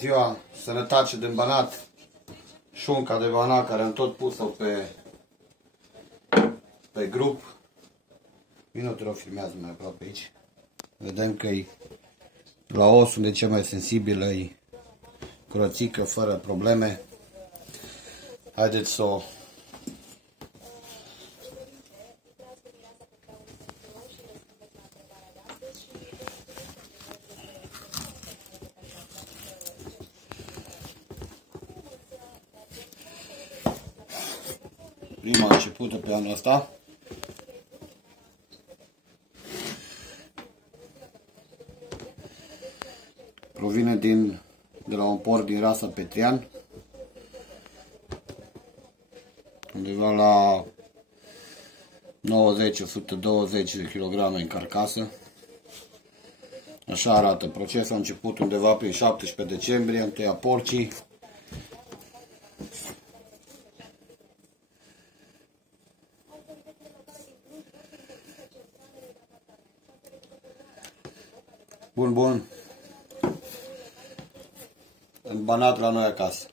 ziua, sănătate din Banat, șunca de Banat care am tot pus-o pe grup. Vino, te rog, filmează mai aproape aici. Vedem că e la os, unde e cel mai sensibil, e curățică, fără probleme. Haideți să o prima începută pe anul ăsta. Provine de la un porc din rasa Petrian, undeva la 90-120 de kg în carcasă. Așa arată. Procesul a început undeva prin 17 decembrie, am tăiat porcii. Bun. În Banat la noi acasă.